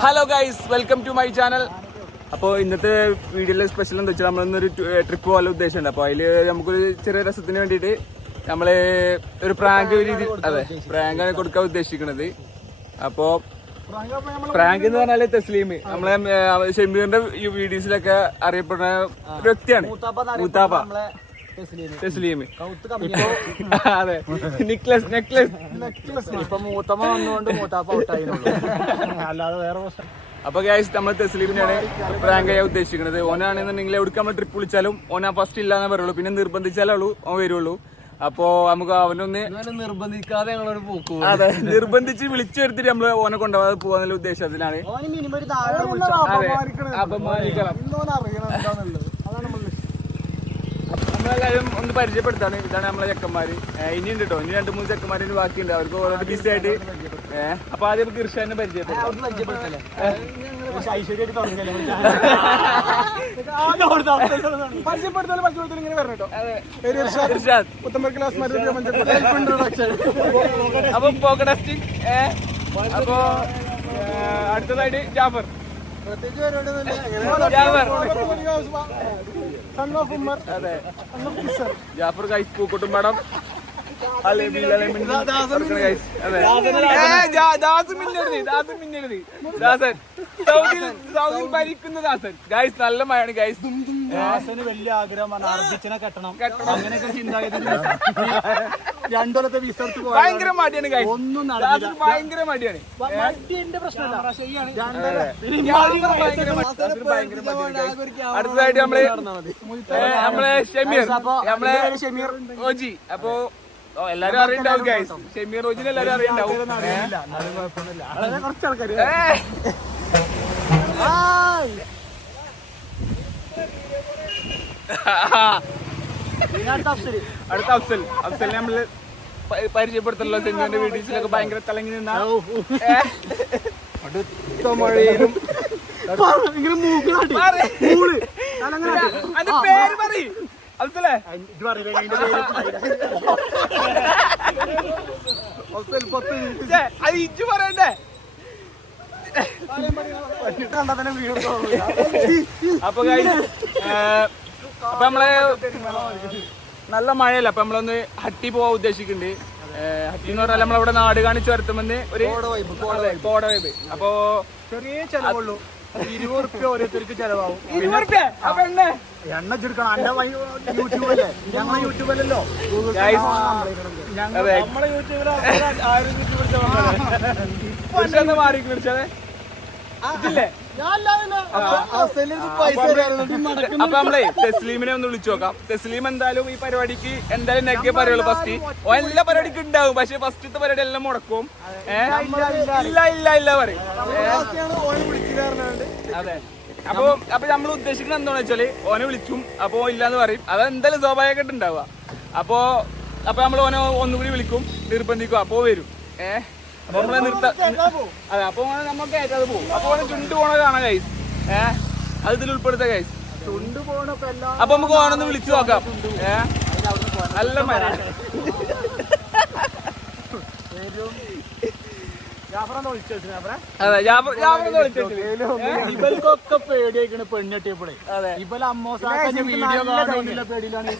Hello guys welcome to my channel അപ്പോൾ ഇന്നത്തെ വീഡിയോയിലെ സ്പെഷ്യൽ എന്താ വെച്ചാൽ നമ്മളിന്നൊരു ട്രിപ്പ് പോലെ ഉദ്ദേശമുണ്ട്. അപ്പോൾ അതിൽ നമുക്കൊരു ചെറിയ രസത്തിന് വേണ്ടിയിട്ട് നമ്മൾ ഒരു പ്രാങ്ക് രീതി അതെ പ്രാങ്കാണ് കൊടുക്കാൻ ഉദ്ദേശിക്കുന്നത് അപ്പോ പ്രാങ്ക് എന്ന് പറഞ്ഞാൽ തസ്ലീം. നമ്മളെ ഷെമീറിന്റെ വീഡിയോസിലൊക്കെ അറിയപ്പെടുന്ന ഒരു വ്യക്തിയാണ്. മൂത്താപ്പ. അതെ. Necklace necklace. ഇപ്പൊ മൂത്തമ്മ വന്നുകൊണ്ട് മൂത്താപ്പ ഔട്ടായിരുന്നു അല്ലാതെ വേറെ പ്രശ്നം. അപ്പൊ ഗൈസ് നമ്മൾ തെസ്ലീമിനാണ് പ്രാങ്ക് ചെയ്യാൻ ഉദ്ദേശിക്കുന്നത്. ഓനാണെന്നുണ്ടെങ്കിൽ എവിടേക്ക് നമ്മൾ ട്രിപ്പ് വിളിച്ചാലും ഓന ഫസ്റ്റ് ഇല്ലാന്നേ പറയുള്ളൂ. പിന്നെ നിർബന്ധിച്ചാലേ ഉള്ളൂ ഓൻ വരുള്ളൂ. അപ്പോ നമുക്ക് അവനൊന്ന് നിർബന്ധിക്കാതെ ഞങ്ങളൊരു പോക്കു അതെ നിർബന്ധിച്ച് വിളിച്ചു വരുത്തിട്ട് നമ്മൾ ഓനെ കൊണ്ടുപോകാതെ പോകാന്നുള്ള ഉദ്ദേശത്തിനാണ് ഓന് മിനിമം ഒരു താഴെ അതെ അപമാനിക്കണം. നമ്മളെല്ലാരും ഒന്ന് പരിചയപ്പെടുത്താണ് ഇതാണ് നമ്മളെ ചെക്കന്മാര് ഇനി ഇനിയുണ്ട് കേട്ടോ ഇനി രണ്ട് മൂന്ന് ചെക്കന്മാര് ബാക്കിയുണ്ട് അവർക്ക് ഓരോ ബിസി ആയിട്ട് അപ്പൊ ആദ്യം നമുക്ക് ഇർഷാനെ പരിചയപ്പെടുത്താം ഐശ്വര്യമായിട്ട് തുടങ്ങിയല്ലേ പരിചയപ്പെടുത്താലും പരിചയപ്പെടുത്താലും ഇങ്ങനെ വരണം കേട്ടോ ഇർഷാദ് പുത്തമ്പർ ക്ലാസ് അപ്പൊ പോക്കറ്റ് അപ്പൊ അടുത്തതായിട്ട് ജാഫർ ജാഫർ ഗൈസ് പൂക്കോട്ടും സൗദിൽ സൗദിൽ ഭരിക്കുന്ന ദാസൻ. ഗൈസ് നല്ല മഴയാണ് ഗൈസ് ദാസന് വലിയ ആഗ്രഹമാണ്. അർജിച്ചനെ കെട്ടണം. അങ്ങനെയൊക്കെ ചിന്താഗതി രണ്ടോലത്തെ വിസ എടുത്ത് ഭയങ്കര മടിയാണ് ഗൈസ് ഒന്നും ദാസൻ ഭയങ്കര മടിയാണ്. മടിന്റെ പ്രശ്നമല്ല. ദാസന് guys. അടുത്തതായിട്ട് നമ്മൾ ഏ, നമ്മളെ ഷമീർ. നമ്മളെ ഓജി. അപ്പൊ ഓ, എല്ലാരും അറിയണ്ടാവും ഗൈസ് ഷമീർ ഓജിനെ എല്ലാരും അറിയണ്ടാവും. ഏ? ഏ. അടുത്ത അടുത്ത അഫ്സൽ. അഫ്സലിനെ നമ്മൾ പരിചയപ്പെടുത്തല്ലോ സെഞ്ചുവിന്റെ വീഡിയോസിലൊക്കെ ഭയങ്കര തിളങ്ങി നിന്ന. ഏ? മഴയിലും. പേര് പറയ്. അഫ്സലേ. ഇത് പറയില്ല അഫ്സൽ പത്ത് അത് ഇജ്ജ് പറയണ്ടേ? അപ്പൊ അപ്പൊ നമ്മളെ നല്ല മഴയല്ല അപ്പൊ നമ്മളൊന്ന് ഹട്ടി പോവാൻ ഉദ്ദേശിക്കുന്നുണ്ട്. ഹട്ടി എന്ന് പറഞ്ഞാൽ നമ്മളവിടെ നാട് കാണിച്ച് വരുത്തുമെന്ന് ഒരു കോട വൈബ് അപ്പൊ ചെറിയ ചെലവുള്ളൂ. ഇരുപത് റുപ്യ ഓരോരുത്തർക്ക് ചെലവാകും. എണ്ണ? ചുരുക്കണം യൂട്യൂബല്ലേ ഞങ്ങളെ യൂട്യൂബല്ലല്ലോ നമ്മളെ ആയിരം മാറി ഇതില്ലേ അപ്പൊ നമ്മളെ തെസ്ലീമിനെ ഒന്ന് വിളിച്ചു നോക്കാം. തെസ്ലീം എന്തായാലും ഈ പരിപാടിക്ക് എന്തായാലും നെഗേ പറയുള്ളൂ ഫസ്റ്റ് എല്ലാ പരിപാടിക്കും ഉണ്ടാവും. പക്ഷെ ഫസ്റ്റത്തെ പരിപാടി എല്ലാം മുടക്കും. ഇല്ല ഇല്ല ഇല്ല. പറയും. അതെ. അപ്പൊ അപ്പൊ നമ്മൾ ഉദ്ദേശിക്കുന്നത് എന്താണെന്ന് വെച്ചാൽ ഓനെ വിളിച്ചും അപ്പൊ ഇല്ലാന്ന് പറയും. അത് എന്തായാലും സ്വാഭാവികമായിട്ട് ഉണ്ടാവുക. അപ്പൊ അപ്പൊ നമ്മൾ ഓനെ ഒന്നുകൂടി വിളിക്കും. നിർബന്ധിക്കും. അപ്പോ വരും. ഏഹ് അപ്പൊ നമ്മളെ നിർത്ത അതെ അപ്പൊ നമുക്ക് ഏറ്റത് പോകും അപ്പൊ ചുണ്ട് പോണ കാണാം കൈസ് ഏഹ് അത് ഇതിൽ ഉൾപ്പെടുത്ത കൈസ് ചുണ്ട് അപ്പൊ നമുക്ക് ഓണൊന്ന് വിളിച്ചു നോക്കാം. ഏഹ് നല്ല മഴ ഇവൽക്കൊക്കെ പേടിയായിക്കണ് പെണ്ണെട്ടിയപ്പോഴേ അതെ. ഇവല അമ്മോസാക്കന്റെ വീഡിയോ കാണുന്നില്ല. പേടിയിലാണ്.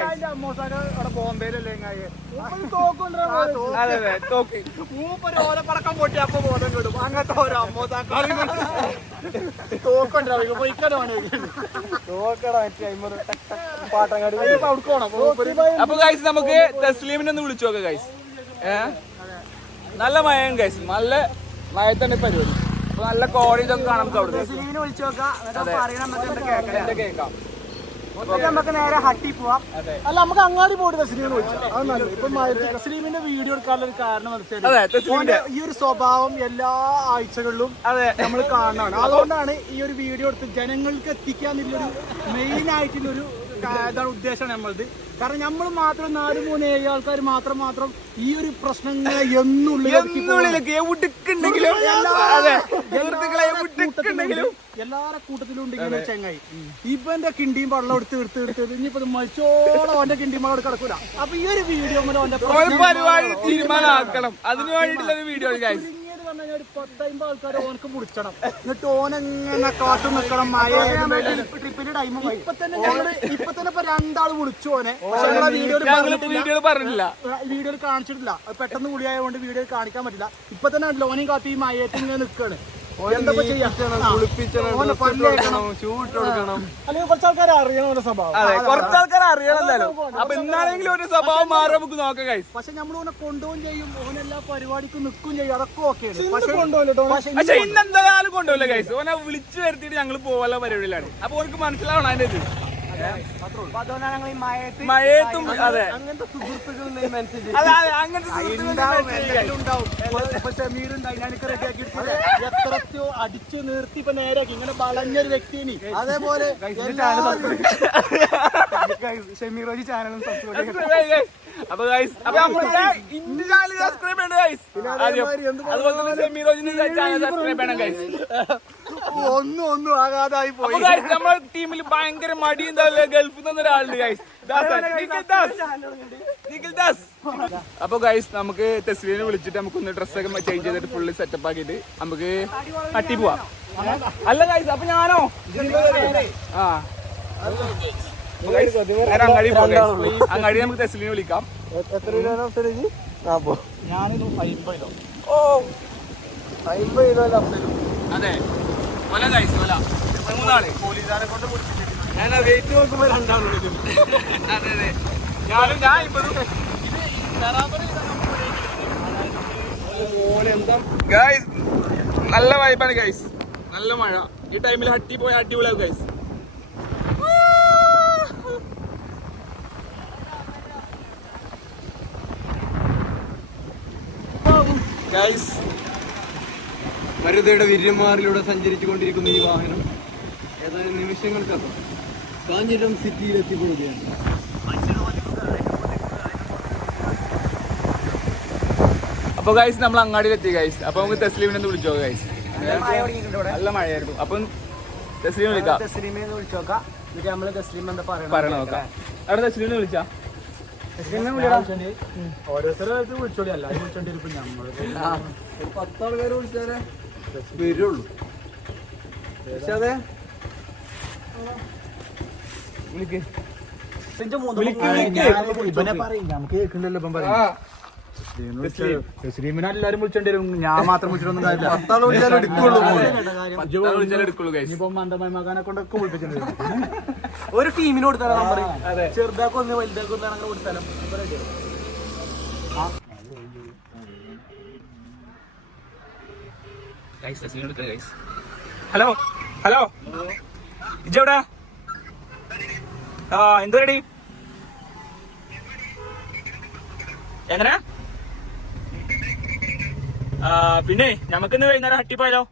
ഇർഷാദിന്റെ അമ്മോസാക്ക അവിടെ ബോംബെയിലല്ലേ മൂപ്പര് ഓലപ്പടക്കം പൊട്ടി അപ്പൊ ബോധം കിടും. അങ്ങനത്തെ ഒരു അമ്മോസാക്ക. പാട്ടങ്ങാടി. അപ്പൊ ഗൈസ് നമുക്ക് തസ്ലീമിനെ ഒന്ന് വിളിച്ചു നോക്കാം ഗൈസ് ഏ? നല്ല മഴയാണ് ഗൈസ് നല്ല മഴത്തന്നെ പരിപാടി. അപ്പൊ നല്ല കോടതി ഇതൊക്കെ കാണാം നമുക്ക് അവിടെ കേൾക്കാം നമുക്ക് നേരെ ഹട്ടി പോവാം. അല്ല നമുക്ക് അങ്ങാടി പോയിട്ട് തസ്ലീമിനെ വിളിച്ചാൽ തസ്ലീമിന്റെ വീഡിയോ എടുക്കാനുള്ള ഒരു കാരണം മനസ്സിലായി ഈ ഒരു സ്വഭാവം എല്ലാ ആഴ്ചകളിലും അതെ. നമ്മൾ കാണാണ് അതുകൊണ്ടാണ് ഈ ഒരു വീഡിയോ എടുത്ത് ജനങ്ങൾക്ക് എത്തിക്കാന്നുള്ളൊരു മെയിൻ ആയിട്ടുള്ളൊരു ഇതാണ് ഉദ്ദേശമാണ് നമ്മളത് കാരണം നമ്മൾ മാത്രം നാല് മൂന്ന് ഏഴ് ആൾക്കാർ മാത്രം മാത്രം ഈ ഒരു പ്രശ്നങ്ങളെ എവിടുക്കുണ്ടെങ്കിലും എല്ലാരെ കൂട്ടത്തിലും ഉണ്ടെങ്കിലും ചെങ്ങായി. ഇവന്റെ കിണ്ടിയും വെള്ളം എടുത്ത് എടുത്ത് എടുത്ത് ഇനിയിപ്പോ മരിച്ചോളം അവന്റെ കിണ്ടിയും വെള്ളം കിടക്കൂല. അപ്പൊ ഈ ഒരു വീഡിയോ പരിപാടി തീരുമാനമാക്കണം. അതിന് വേണ്ടിയിട്ടുള്ള വീഡിയോ പറഞ്ഞു കഴിഞ്ഞാൽ ഒരു പത്തമ്പത് ആൾക്കാർ ഓനക്ക് മുടിച്ചണം. എന്നിട്ട് ഓനെങ്ങനെ കാത്തു നിൽക്കണം മഴ ട്രിപ്പിന്റെ ടൈം ഇപ്പൊ തന്നെ ഞങ്ങൾ ഇപ്പൊ തന്നെ ഇപ്പൊ വിളിച്ചു ഓനെ. വീഡിയോയിൽ പറഞ്ഞിട്ടില്ല. കാണിച്ചിട്ടില്ല. പെട്ടെന്ന് കുളിയായതുകൊണ്ട് വീഡിയോയിൽ കാണിക്കാൻ പറ്റില്ല. ഇപ്പൊ തന്നെ ലോണിയും കാട്ടി ഈ നിൽക്കുകയാണ് ഇങ്ങനെ കൊണ്ടുപോലെ കുറച്ച് ആൾക്കാർ അറിയണം സ്വഭാവം. അതെ കുറച്ച് ആൾക്കാർ അറിയണല്ലോ അപ്പൊ ഇന്നാണെങ്കിലും ഒരു സ്വഭാവം മാറാൻ നമുക്ക് നോക്കാം ഗൈസ് പക്ഷെ നമ്മൾ ഓനെ കൊണ്ടുപോകും ചെയ്യും. ഓൻ എല്ലാ പരിപാടിക്കും നിൽക്കും ചെയ്യും. അതൊക്കെ ഓക്കെയാണ് പക്ഷെ പക്ഷെ പക്ഷെ ഇന്ന് എന്തായാലും കൊണ്ടുപോകില്ല ഗൈസ് ഓനെ വിളിച്ചു വരുത്തിയിട്ട് ഞങ്ങൾ പോകാനുള്ള പരിപാടിയിലാണ്. അപ്പൊ ഓർക്ക് മനസ്സിലാവണം അതിന്റെ ഇത്. മഴയത്തും അതെ. അങ്ങനത്തെ സുഹൃത്തുക്കൾ ഞാനൊക്കെ റെഡിയാക്കി എത്രയോ അടിച്ചു നിർത്തി ഇപ്പൊ നേരാക്കി ഇങ്ങനെ വളഞ്ഞൊരു വ്യക്തിനി അതേപോലെ ഷമീറോജി ചാനലും സബ്സ്ക്രൈബ് അപ്പൊ ഗൈസ് അപ്പൊ നമ്മുടെ ഇന്ത്യ ചാനൽ സബ്സ്ക്രൈബ് ചെയ്യണം ഗൈസ് അതുപോലെ തന്നെ സെമിറോജിന്റെ ചാനൽ സബ്സ്ക്രൈബ് ചെയ്യണം ഗൈസ് ഒന്നും ഒന്നും ആകാതായി പോയി. ഗൈസ് നമ്മുടെ ടീമിൽ ഭയങ്കര മടി എന്താ ഗൾഫിൽ നിന്ന് ഒരാളുണ്ട് ഗൈസ് അപ്പൊ ഗൈസ് നമുക്ക് തെസ്ലീനെ വിളിച്ചിട്ട് നമുക്ക് ഒന്ന് ഡ്രസ്സൊക്കെ ചേഞ്ച് ചെയ്തിട്ട് ഫുള്ള് സെറ്റപ്പ് ആക്കിയിട്ട് നമുക്ക് തട്ടി പോവാം. അല്ല ഗൈസ് അപ്പൊ ഞാനോ? ആ. അങ്ങാടി നമുക്ക് തെസ്ലീനെ വിളിക്കാം. എത്ര കിലോ നാപ്പോ ഞാനൊരു അമ്പതോ ഓ അമ്പത് കിലോ അഫ്സലും? അതെ. മൂന്നാൾ. പോലീസുകാരെ കൊണ്ട് ഞാൻ വെയിറ്റ് നോക്കുമ്പോ രണ്ടാളും അതെ അതെ. ഞാനും ഞാൻ ഇപ്പൊ ഗൈസ് നല്ല വൈബാണ് ഗൈസ് നല്ല മഴ. ഈ ടൈമിൽ ഹട്ടി പോയ അടിപൊളിയാവും ഗൈസ് ഗൈസ് മരുതയുടെ വിര്യന്മാരിലൂടെ സഞ്ചരിച്ചു കൊണ്ടിരിക്കുന്ന ഈ വാഹനം ഏതാനും നിമിഷങ്ങൾക്കകം കാഞ്ഞിരം സിറ്റിയിൽ എത്തിപ്പെടുകയാണ്. അപ്പൊ ഗൈസ് നമ്മൾ അങ്ങാടിയിൽ എത്തി ഗൈസ് അപ്പൊ നമുക്ക് തസ്ലീമിനെ ഒന്ന് വിളിച്ചോ ഗൈസ് നല്ല മഴയായിരുന്നു. അപ്പം തസ്ലീം വിളിക്കാം. തസ്ലീമേന്ന് വിളിച്ചോക്കാം എന്നിട്ട് നമ്മൾ തസ്ലീം എന്താ പറയണ പറയണോക്കാം അവിടെ തസ്ലീമിനെ വിളിച്ചാ? ഓരോരുത്തരും വിളിച്ചോളി അല്ല വിളിച്ചോണ്ടിരിക്കും നമ്മൾ ഒരു പത്താൾക്കാർ വിളിച്ചാലേ? വരുള്ളൂ. പക്ഷെ അതെ വിളിക്ക് ഇവനെ പറയും നമുക്ക് കേൾക്കണ്ടല്ലോ ഇപ്പം പറയും. തസ്ലീമിനെ എല്ലാരും വിളിച്ചോണ്ടി വരും. ഞാൻ മാത്രം വിളിച്ചിട്ടൊന്നും കാര്യമില്ല. പത്താൾ വിളിച്ചാലേ എടുക്കുള്ളൂ പത്താൾ വിളിച്ചാലേ എടുക്കുള്ളൂ ഗൈസ് ഇനിയിപ്പോ മന്ദമായി മകാനെ കൊണ്ടൊക്കെ വിളിപ്പിച്ചിട്ടുണ്ട്. ഒരു ടീമിന് കൊടുത്താലോ നമ്പർ അതെ. ചെറുതാക്കൊന്ന് വലുതാക്കൊന്ന് അങ്ങനെ കൊടുത്താലും? ഹലോ. ഹലോ. ഇജെവിടെ ആ എന്ത് റെഡി എങ്ങനെ? പിന്നെ നമുക്കിന്ന് വൈകുന്നേരം ഹട്ടിപ്പോയാലോ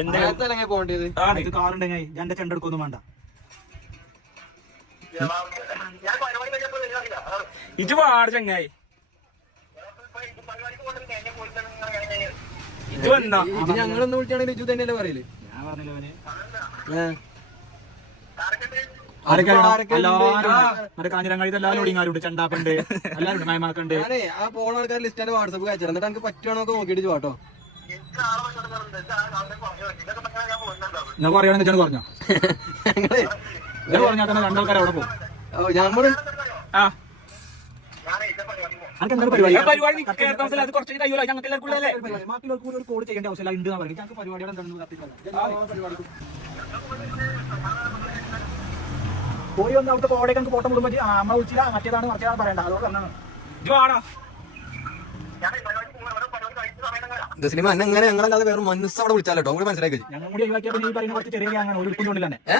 എന്ത്? നേരത്തെ പോകേണ്ടത്? ആണ് ഇത് കാറുണ്ടെങ്കിൽ എന്റെ ചെണ്ടെടുക്കൊന്നും വേണ്ട. ഇജ് പാട് ചങ്ങായി. ഇജ് വന്നാ? ഇത് ഞങ്ങളൊന്ന് വിളിച്ചാണെങ്കിൽ ഇജു തന്നെയല്ലേ പറയൽ? ഞാൻ പറഞ്ഞില്ല കാഞ്ഞിരങ്ങാടി ചണ്ടാപ്പുണ്ട്. എല്ലാവരും മയമാക്കുണ്ട്. ഞാനേ ആ പോണ ആൾക്കാർ ലിസ്റ്റ് എന്റെ വാട്സപ്പ് അയച്ചു എന്നിട്ട് എനിക്ക് പറ്റുവാണോ ഒക്കെ നോക്കിയിട്ട് പോട്ടോ ഞാൻ പറഞ്ഞോ. ഞങ്ങളെ ഇത് പറഞ്ഞാൽ തന്നെ രണ്ടാൾക്കാർ അവിടെ പോകും. ഞമ്മൾ ആ. ഞങ്ങൾക്ക് കോഡ് ചെയ്യേണ്ട ആവശ്യമില്ല. ഉണ്ട്. എന്ന് പറയും ഞങ്ങൾക്ക് എന്താണെന്ന് കത്തിക്കല്ല പോയി വന്ന് അവിടുത്തെ കോടയൊക്കെ നമുക്ക് ഫോട്ടോ മുടുമ്പോൾ അമ്മ വിളിച്ചില്ല മറ്റേതാണ് മറ്റേതാണ് പറയണ്ട. അതോട് പറഞ്ഞാണ് ഇജ് വാടാ. സിനിമ എന്നെ എങ്ങനെ ഞങ്ങളല്ലാതെ വേറെ മനസ്സ് അവിടെ വിളിച്ചാലോ കൂടി മനസ്സിലാക്കി ഞങ്ങൾ കൂടി ഒഴിവാക്കിയപ്പോൾ നീ പറയുന്ന കുറച്ച് ചെറിയ അങ്ങനെ ഒരു ഏ?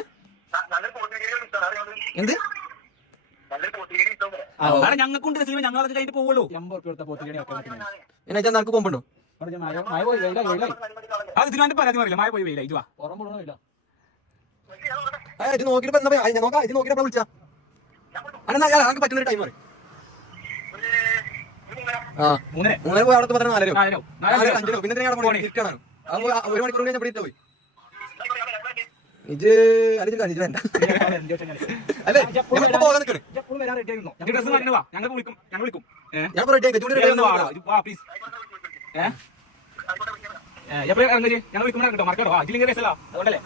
എന്ത്? ഞങ്ങൾക്കുണ്ട് സിനിമ. ഞങ്ങൾ അത് കഴിഞ്ഞിട്ട് പോവുള്ളൂ. എൺപത് റുപ്യ കൊടുത്ത പോത്തിരി എന്നാ വെച്ചാൽ നടക്ക് പോകുമ്പോ മഴ പോയി വെയില വെയില അത് ഇതിനാണ്ട് പരാതി പറയില്ല മായ പോയി വെയിലായി. ഇജ് വാ. പുറം പോകണമില്ല ഇത് നോക്കിട്ട് എന്താ പറയാ നോക്കാം ഇത് നോക്കിട്ട് വിളിച്ചാ. അതെന്നാ ഞങ്ങൾക്ക് പറ്റുന്ന ഒരു ടൈം പറയും. ആ മൂന്നര പോയി അവിടെ പത്തനം നാലരോ അഞ്ചരോ പിന്നെ അവിടെ ഇരിക്കണം ഒരു മണിക്കൂർ കഴിഞ്ഞാൽ ഇവിടെ പോയി? ഇത് അതിന് കാണിച്ചു വേണ്ട അല്ലേ? ഞാൻ പോകാൻ നിൽക്കണേ. ഞങ്ങൾ വിളിക്കും. ഞങ്ങൾ വിളിക്കും ഞാൻ റെഡി ആക്കി എപ്പോഴാ? ഞങ്ങൾ വിളിക്കുമ്പോൾ കേട്ടോ. മറക്കട്ടോ. ആ, ഇതിലിങ്ങനെ അതുകൊണ്ടല്ലേ?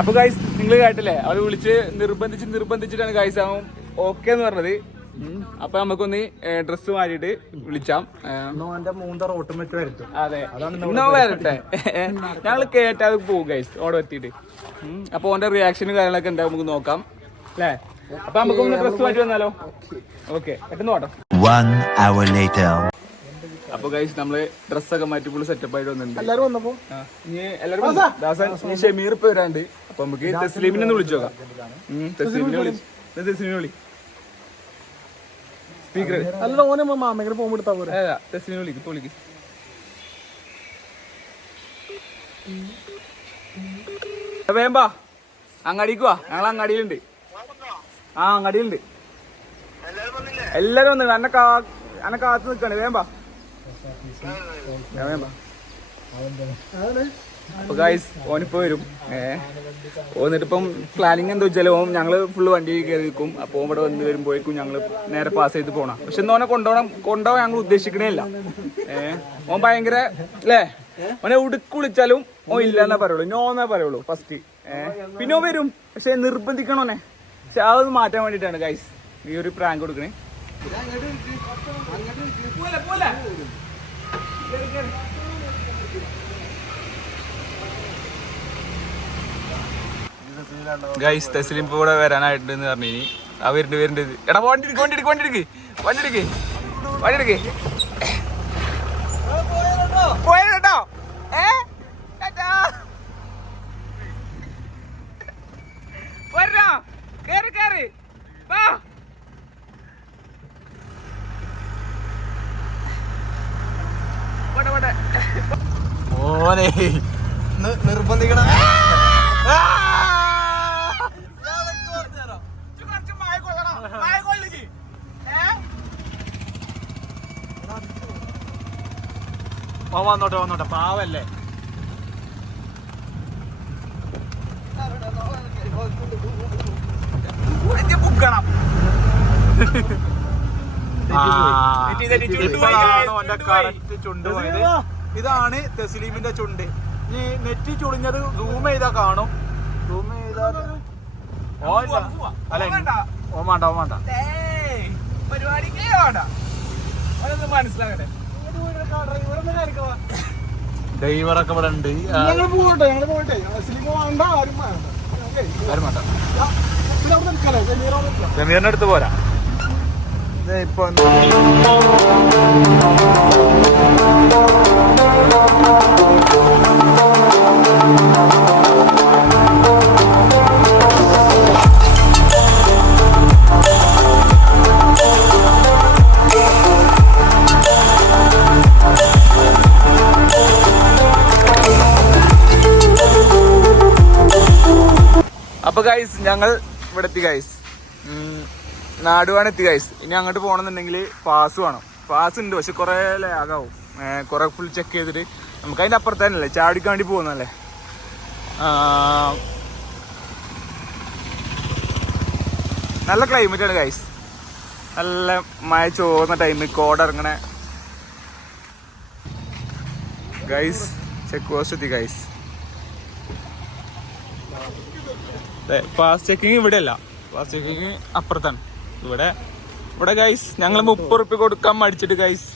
അപ്പൊ ഗൈസ് നിങ്ങൾ കേട്ടില്ലേ? അവർ വിളിച്ച് നിർബന്ധിച്ച് നിർബന്ധിച്ചിട്ടാണ് ഗൈസ് അവൻ ഓക്കെ എന്ന് പറഞ്ഞത്. അപ്പൊ നമുക്കൊന്ന് ഡ്രസ്സ് മാറിയിട്ട് വിളിച്ചാം. അതെ. ഇന്നോ വരട്ടെ. ഞങ്ങൾ കേട്ടാതെ പോകും ഗൈസ് ഓടെ എത്തിയിട്ട്. അപ്പൊ ഓന്റെ റിയാക്ഷനും കാര്യങ്ങളൊക്കെ ഉണ്ടാവും നമുക്ക് നോക്കാം. അല്ലേ? അപ്പൊ നമുക്കൊന്ന് ഡ്രസ്സ് ഡ്രസ് മാറ്റി വന്നാലോ? ഓക്കെ പെട്ടെന്ന് ഓട്ടം. അപ്പൊ ഗൈസ് നമ്മൾ ഡ്രസ്സൊക്കെ മാറ്റി ഫുള്ള് സെറ്റപ്പ് ആയിട്ട് വന്നിട്ടുണ്ട്. എല്ലാരും വന്നപ്പോ? ആ, ഇനി എല്ലാവരും ദാസൻ ഷമീർ ഇപ്പൊ വരാണ്ട്. അപ്പൊ നമുക്ക് തെസ്ലീമിനെ ഒന്ന് വിളിച്ചു നോക്കാം. ഉം, തസ്ലീമിനെ വിളി ഇത് തസ്ലീമിനെ വിളി. സ്പീക്കർ അല്ല ഓനെ മാമങ്ങനെ പോകുമ്പോ എടുത്താ പോരെ. തസ്ലീമിനെ വിളിക്ക് ഇപ്പൊ വിളിക്ക്. വേമ്പാ അങ്ങാടിക്ക് വാ. ഞങ്ങൾ അങ്ങാടിയിലുണ്ട്. ആ അങ്ങാടിയിലുണ്ട്. എല്ലാരും വന്നു എന്നെ കാ അന്നെ കാത്തു നിൽക്കണേ വേമ്പാ അപ്പൊ ഗൈസ് ഓനിപ്പോ വരും. ഏ. ഓന്നിട്ടിപ്പം പ്ലാനിങ് എന്താ വെച്ചാൽ ഓൻ ഞങ്ങൾ ഫുള്ള് വണ്ടി കയറി നിൽക്കും അപ്പൊ ഇവിടെ വന്ന് വരുമ്പോഴേക്കും ഞങ്ങൾ നേരെ പാസ് ചെയ്ത് പോണം. പക്ഷെ ഇന്ന് ഓനെ കൊണ്ടുപോകണം കൊണ്ടുപോകാൻ ഞങ്ങൾ ഉദ്ദേശിക്കണേ ഇല്ല ഏ. ഓൻ ഭയങ്കര അല്ലേ? ഓനെ ഉടുക്ക് വിളിച്ചാലും ഓൻ ഇല്ല എന്നാ പറയുള്ളൂ നോ പറയുള്ളൂ ഫസ്റ്റ് ഏ. പിന്നെ വരും. പക്ഷെ നിർബന്ധിക്കണോനെ പക്ഷെ അതൊന്ന് മാറ്റാൻ വേണ്ടിട്ടാണ് ഗൈസ് ഈ ഒരു പ്രാങ്ക് കൊടുക്കണേ. ഗൈസ് തസ്ലിം ഇപ്പൊ ഇവിടെ വരാനായിട്ടുണ്ട് എന്ന് പറഞ്ഞു ഇനി. ആ വരുന്നുണ്ട് വരുന്നുണ്ട് എടാ വണ്ടി വണ്ടി വണ്ടി വണ്ടി വണ്ടി പോയോ ഏ ടാറ്റാ. വരണോ? കേറ് കേറ് വാ പോട്ടെ പോട്ടെ ഓനെ നിർബന്ധിക്കണ വന്നോട്ടെ വന്നോട്ടെ. പാവല്ലേ. ഇപ്പോഴാണ് ഓന്റെ കറക്റ്റ് ചുണ്ട് പോയത് ഇതാണ് തെസ്ലീമിന്റെ ചുണ്ട്. ഇനി നെറ്റി ചുളിഞ്ഞത് സൂം ചെയ്താ കാണും. സൂം ചെയ്താ ഓൻ അല്ല ഓ വേണ്ട ഓ വേണ്ട. പരിപാടിക്ക് വേണ്ട മനസ്സിലാകട്ടെ ഡ്രൈവറൊക്കെ ഇവിടെ ഉണ്ട്. ഞങ്ങൾ പോകട്ടെ ഞങ്ങൾ പോകട്ടെ. വേണ്ട ആരും വേണ്ട. ആരും വേണ്ട. ജമീറിന്റെ അടുത്ത് പോരാ. അപ്പൊ ഗൈസ് ഞങ്ങൾ ഇവിടെ ഗൈസ് നാടുവാണ് എത്തി ഗൈസ് ഇനി അങ്ങോട്ട് പോകണമെന്നുണ്ടെങ്കിൽ പാസ് വേണം. പാസ് ഉണ്ട് പക്ഷെ കുറേ ലാഗാവും കുറെ ഫുൾ ചെക്ക് ചെയ്തിട്ട് നമുക്ക് അതിന്റെ അപ്പുറത്ത് തന്നെയല്ലേ ചാടിക്കാൻ വേണ്ടി പോകുന്നല്ലേ നല്ല ക്ലൈമറ്റാണ് ഗൈസ് നല്ല മഴ ചോർന്ന ടൈമിൽ കോട ഇറങ്ങണ. ഗൈസ് ചെക്ക് പോസ്റ്റ് എത്തി ഗൈസ് ഫാസ്റ്റ് ചെക്കിങ് ഇവിടെയല്ല. ഫാസ്റ്റ് ചെക്കിങ് അപ്പുറത്താണ്. ഇവിടെ. ഇവിടെ ഗൈസ് ഞങ്ങൾ മുപ്പത് റുപ്യ കൊടുക്കാൻ മടിച്ചിട്ട് ഗൈസ്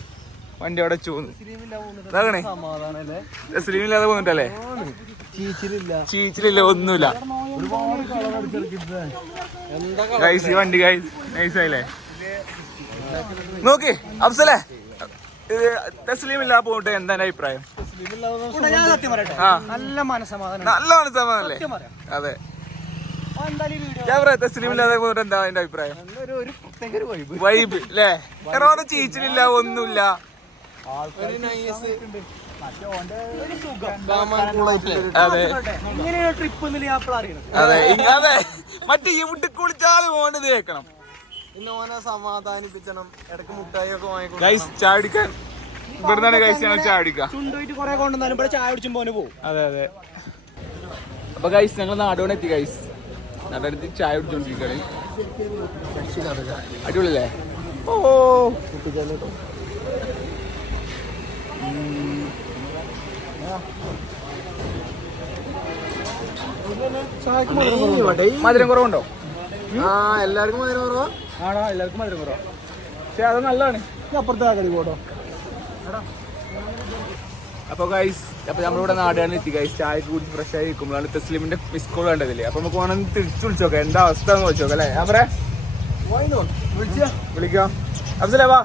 വണ്ടി അവിടെ ചോന്നു സമാധാനല്ലേ? സ്ലീമില്ലാതെ പോന്നിട്ടല്ലേ? ചീച്ചിലില്ല. ഒന്നുമില്ല. ഗൈസ് ഈ വണ്ടി ഗൈസ് നൈസ് ആയില്ലേ? നോക്കി അഫ്സലേ. തസ്ലീമില്ലാ പോയിട്ട് എന്താണ് അഭിപ്രായം? ഞാൻ സത്യം പറയട്ടെ. ആ. നല്ല മനസ്സമാധാനം നല്ല മനസ്സമാധാനം അല്ലേ? അതെ. ഞാൻ തസ്ലീമില്ലാതെ എന്താ അതിന്റെ അഭിപ്രായം? വൈബ്. അല്ലേ ചീച്ചിലില്ല ഒന്നുമില്ല. അതെ. അതെ മറ്റേ ഇവിടെ കുളിച്ചാൽ പോകേണ്ടത് കേൾക്കണം. പിന്നെ ഓനെ സമാധാനിപ്പിക്കണം ഇടയ്ക്ക് മുട്ടായി ഒക്കെ വാങ്ങിക്കും ഗൈസ് ചാടിക്കാൻ ഇവിടുന്നാണ് കഴിച്ച് ഞങ്ങൾ ചായ കുടിക്കുക. ചുണ്ടുപോയിട്ട് കുറെ കൊണ്ടുവന്നാലും ഇവിടെ ചായ പോകും അതെ അതെ. അപ്പൊ ഗൈസ് ഞങ്ങൾ നാടോടെ എത്തി ഗൈസ് നാടോടെത്തി ചായ കുടിച്ചോണ്ടിരിക്കുകയാണ്. അടിപൊളിയല്ലേ? ഓ. മധുരം കുറവുണ്ടോ? ആ എല്ലാവർക്കും മധുരം കുറവാ. ആണോ? എല്ലാവർക്കും മധുരം കുറവാ. പക്ഷെ അത് നല്ലതാണ്. അപ്പുറത്തെ കടി പോട്ടോ അപ്പൊ ഗൈസ് അപ്പൊ നമ്മളിവിടെ നാടുകാരൻ എത്തി. ഗൈസ് ചായ കൂടി ഫ്രഷ് ആയി നിൽക്കുമ്പോഴാണ് തസ്ലിമിന്റെ മിസ് കോൾ കണ്ടതില്ലേ അപ്പൊ നമുക്ക് വേണം തിരിച്ചു വിളിച്ചു നോക്കാം. എന്താ അവസ്ഥ എന്ന് വെച്ചോക്കാം അല്ലേ? ഞാൻ പറയാ വിളിക്കാം. അഫ്സലേ വാ.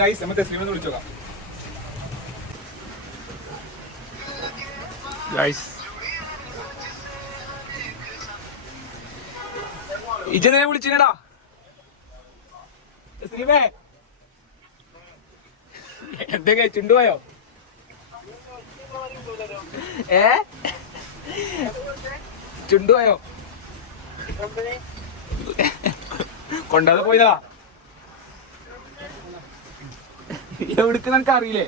ഗൈസ് നമ്മൾ തസ്ലിമിനെ വിളിച്ചോക്കാം ഗൈസ് ഇജനെ വിളിച്ചിനടാ? എന്തെങ്കിലും എന്താ കഴിച്ചുണ്ടു പോയോ? ഏ? ചുണ്ടുപോയോ? കൊണ്ടാതെ പോയതാ. എവിടുക്ക് നിനക്ക് അറിയില്ലേ?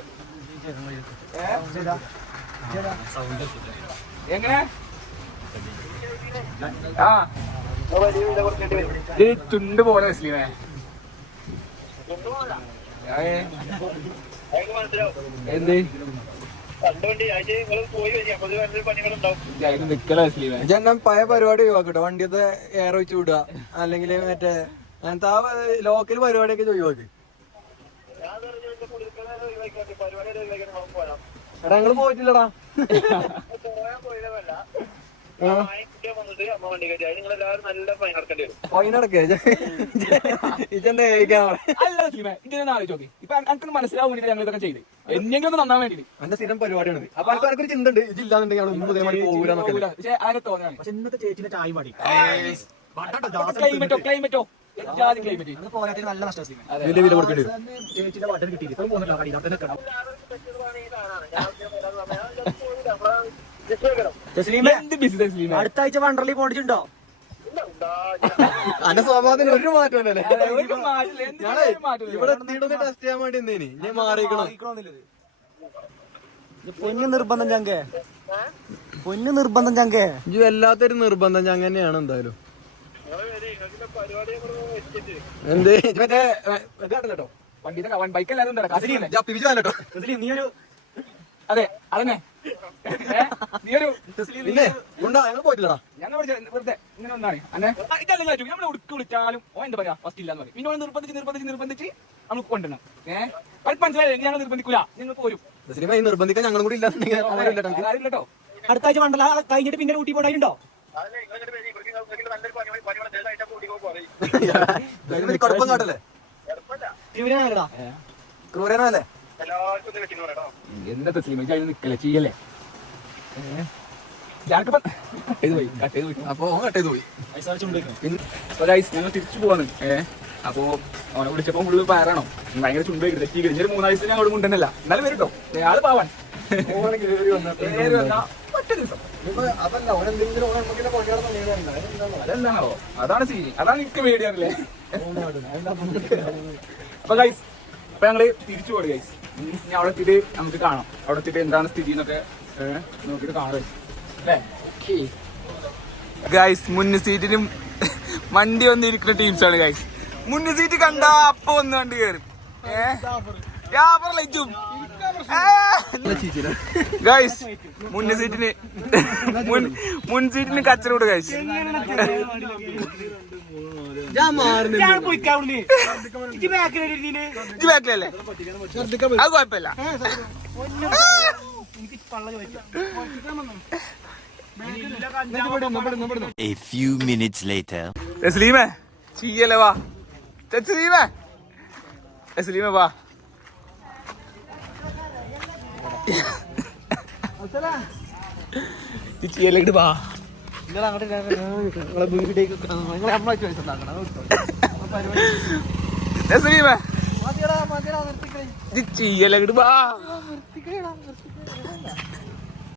എങ്ങനെ? ആ. ഇത് ചുണ്ട് പോലെ മുസ്ലിമേ? എന്ത്? ഞാൻ പഴയ പരിപാടി ഒഴിവാക്കട്ടോ? വണ്ടിയത്തെ എയർ വെച്ച് വിടുക. അല്ലെങ്കിൽ മറ്റേ അങ്ങനത്തെ ആ ലോക്കൽ പരിപാടിയൊക്കെ ഒഴിവാക്ക്. എടാ ഞങ്ങൾ പോയിട്ടില്ലടാ. ഫൈനടക്കേ ഇജെന്റെ കഴിക്കാൻ അല്ല മുസ്ലിമേ ഇതിനെ ആലോചിച്ച് നോക്കി ഇപ്പൊ എനിക്ക് മനസ്സിലാവാൻ വേണ്ടിട്ട് ഞങ്ങൾ ഇതൊക്കെ ചെയ്ത്? എന്തെങ്കിലും ഒന്ന് നന്നാൻ വേണ്ടിട്ട്. എന്റെ സ്ഥിരം പരിപാടിയാണ് അപ്പൊ എനിക്ക് എനിക്കൊരു ചിന്ത ഉണ്ട് ഇതില്ലാന്നുണ്ടെങ്കിൽ ഞങ്ങൾ ഒന്നും ഇതേമാതിരി പോകൂലെന്നൊക്കെ പക്ഷെ ആരെ തോന്നാണ് പക്ഷെ ഇന്നത്തെ ചേച്ചിന്റെ ചായ പാടി ക്ലൈമറ്റോ ക്ലൈമറ്റോ ജാതി ക്ലൈമറ്റ് പോരാത്തിന് നല്ല നഷ്ടം വലിയ വില കൊടുക്കേണ്ടി വരും. ചേച്ചിന്റെ ബട്ടൺ കിട്ടിയില്ല? ഇപ്പം പോകുന്നില്ല അടുത്ത ആഴ്ച വണ്ടർലി പോണ്ടിട്ടുണ്ടോ അന്റെ സ്വഭാവത്തിന് ഒരു മാറ്റമല്ലേ മാറ്റമില്ല. ഇവിടെ എത്തിയിട്ടൊന്ന് ടെസ്റ്റ് ചെയ്യാൻ വേണ്ടി എന്തേനി ഞാൻ മാറിയിക്കണം പൊന്ന് നിർബന്ധം ചങ്കേ. പൊന്ന് നിർബന്ധം ചങ്കേ. ഇജ്ജ് വല്ലാത്തൊരു നിർബന്ധം ചങ്ങ തന്നെയാണ് എന്തായാലും. എന്തേ? മറ്റേ കേട്ടോ. വണ്ടി ബൈക്കല്ലാതെ നീ ഒരു അതെ അതന്നെ ഏ? നീ ഒരു പിന്നെ ഉണ്ടാ ഞങ്ങൾ പോയിട്ടില്ലടാ ഞങ്ങൾ വെറുതെ അന്നെ ഇതല്ല ചോദിച്ചു നമ്മൾ ഉടുക്ക് വിളിച്ചാലും ഓ എന്താ പറയാ ഫസ്റ്റ് ഇല്ലാന്ന് പറയും പിന്നെ ഓനെ നിർബന്ധിച്ച് നിർബന്ധിച്ച് നിർബന്ധിച്ച് നമ്മൾ കൊണ്ടുവരണം ഏഹ് അത് മനസ്സിലായില്ലേ ഞങ്ങൾ നിർബന്ധിക്കൂല പോരും നിർബന്ധിക്കാൻ ഞങ്ങളും കൂടി ഇല്ലാട്ടോ. അടുത്ത ആഴ്ച മണ്ടല കഴിഞ്ഞിട്ട് പിന്നെ ഊട്ടി തിരുവനന്തപുരടാ ക്രൂരനല്ലേ എന്താ സിനിമ അതിന് നിക്കല്ലേ? ചെയ്യല്ലേ? അപ്പൊ ഞങ്ങൾ തിരിച്ചു പോവാണ്. ഏഹ് അപ്പൊ അവനെ വിളിച്ചപ്പോ ഫുള്ള് ഭയങ്കര തെറ്റി മൂന്നാൽ ദിവസം ഞങ്ങൾ എന്നാലും വരും കേട്ടോ പാവാൻ അതെന്താണോ അതാണ് അതാണ് എനിക്ക് അപ്പൊ ഗൈസ് അപ്പൊ ഞങ്ങൾ തിരിച്ചു പോയി ഗൈസ് ഇനി അവിടെ എത്തിയിട്ട് നമുക്ക് കാണാം. അവിടെ എത്തിയിട്ട് എന്താണ് സ്ഥിതി എന്നൊക്കെ നോക്കിയിട്ട് കാണാം. അല്ലേ? ഗൈസ് മുന്നിൽ സീറ്റിനും വണ്ടി വന്നിരിക്കുന്ന ടീംസാണ് ഗൈസ് മുന്നിൽ സീറ്റ് കണ്ട അപ്പൊ ഒന്ന് വണ്ടി കയറും ഗൈസ് മുന്നിൽ സീറ്റിന് മുൻ- മുൻ സീറ്റിന് കച്ചറോട് ഗൈസ് ബാക്കിലല്ലേ അത് കുഴപ്പമില്ല. A few minutes later. തസ്ലീമേ ചെയ്യല്ലേ വാ. തസ്ലീമേ തസ്ലീമേ വാ. ചെയ്യല്ലേ ഇങ്ങട് വാ നിങ്ങളെ വീടേക്ക് നിങ്ങളെ നമ്മളെ ചോയ്സ് ഉണ്ടാക്കണം തസ്ലീമേ മതിയടാ മതിയടാ നിർത്തിക്കളി ഇത് ചെയ്യല്ലേ ഇങ്ങട് വാ